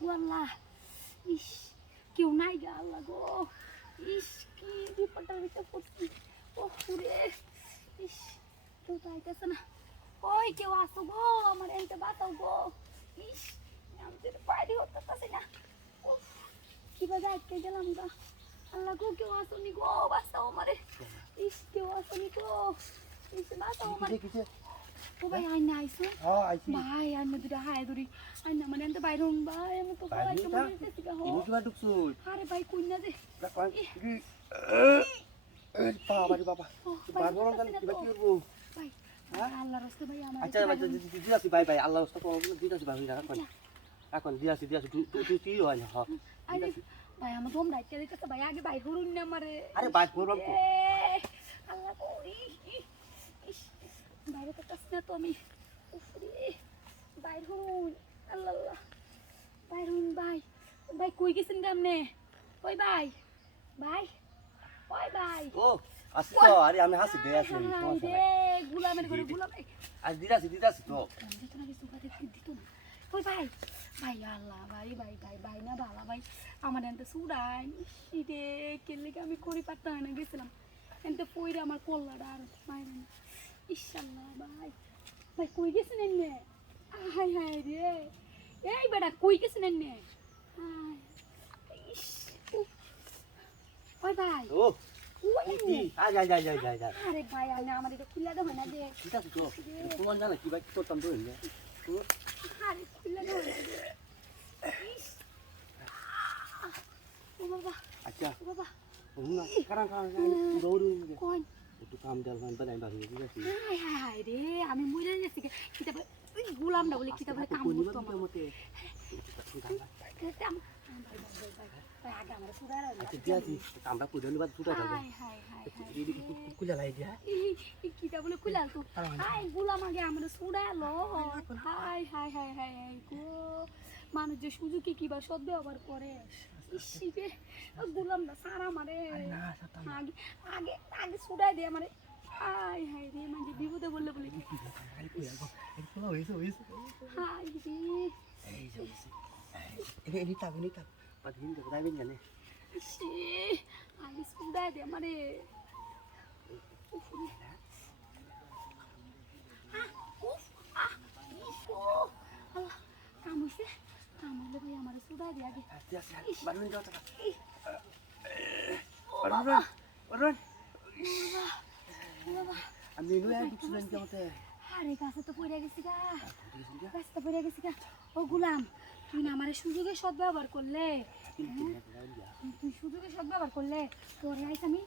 গো আল্লাহ, ইস কেউ নাই গা আল্লাহ গো, ইস কি বিপদের ভিতরে পড়ছি। ওহ রে, ইস কেউ তো আইতেছে না। ওই কেউ আসো গো, আমার এনতে বাঁচাও গো। ইস আমি তো বাইরে হতে পারছি না। উফ কিভাবে আটকে গেলাম গা। আল্লাহ গো কেউ আসনি গো, বাঁচাও আমারে। ইস কেউ আসনি গো, ইস বাঁচাও আমারে। ও ভাই আই না আইছো? হ্যাঁ আইছি। ভাই আর মধ্যে হায় ধরি আই না মানে এনতে বাইরে হন ভাই, আমি তো বাইরে কইতে যা। মনে হইতেছি গা। ইনি কিবা ঢুকছো? আরে ভাই কই না যে বাবা রে বাবা। বারবার জানি কিবা কি করব? ভাই আল্লাহর রাস্তে ভাই আমার আচ্ছা ভাই দিদাসি ভাই ভাই আল্লাহর রাস্তা করব দিদাসি ভাই রাখুন। রাখুন দিদাসি তুই হয় না হ্যাঁ। আরে ভাই আমার দম রাইতে দিতেছে ভাই, আগে ভাই হরুন না আমারে। আরে ভাই করব তো। আল্লাহ কই ইস বাইরে তো কাছে না তো আমি। উফরে বাইর হরুন আল্লাহ আল্লাহ বাইর হরুন ভাই। ভাই কই গেছেন আপনি? ওই ভাই ভাই ওই ভাই ও আসি তো আরে আমি হাসি দে আছি সমস্যা নাই। রে গুলামের ঘরে গুলাম আজ দিদাসি তো। দিত না কিছু কথা দিত না। ওই ভাই ভাই আল্লাহ ভাই ভাই ভাই ভাই না ভালা ভাই আমার এনতে সুড়াই শীতে কেলে আমি করি পারতাম না গেছিলাম এনতে পইরে আমার কল্লাটা আর মাইরে না। ইনশাআল্লাহ ভাই ভাই কই গেছেন এনে? হাই হাই রে এই বেটা কই গেছেন এনে? হাই ইস ওই ভাই ও কি আজ আরে ভাই আইনা আমার এটা খুলে দাও না যে দিদাসি তো। তোমার জানা কি ভাই করতাম তো এনে। আরে খুলে দাও না যে ইস ও বাবা আচ্ছা ও বাবা না কারণ দৌড় কোন একটু কাম দেল মান বানাই বাড়ি দিদাসি। হাই হাই রে আমি মরে যাচ্ছি কিতাব গোলামটা বলে কিতাব বলে কাম করতো আমার মতে আগে আমার সুরার আচ্ছা দিদাসি কামটা কইলে বাদ ছুটা যাবে। হাই হাই হাই কুলা লাই দিয়া এই কিতাব বলে খুলাল তো হাই গোলাম আগে আমার সুরালো হাই হাই হাই হাই হাই গো মানুষ যে সুযোগে কিবা সদ্ব্যবহার করে ইসিরে গোলামটা সারা মারে আগে আগে আগে সুরাই দে আমারে হাই হাই রে মানে বিপদে বললে বলে কি হাই রে নিতা পাদিন তো দাইবেন জানে ইসি আগে সুরাই দে আমারে কামড়ছে কামড়লে ভাই আমার সুরাই দে আগে বারুন যাও টাকা আমি লুই আর বুঝলেন কি মতে আরে গাছে তো পড়ে গেছি গা গাছে তো পড়ে গেছি গা ও গোলাম তুই না আমারে সুযোগে সদ্ব্যবহার করলে তুই সুযোগে সদ্ব্যবহার করলে তোর আইস আমি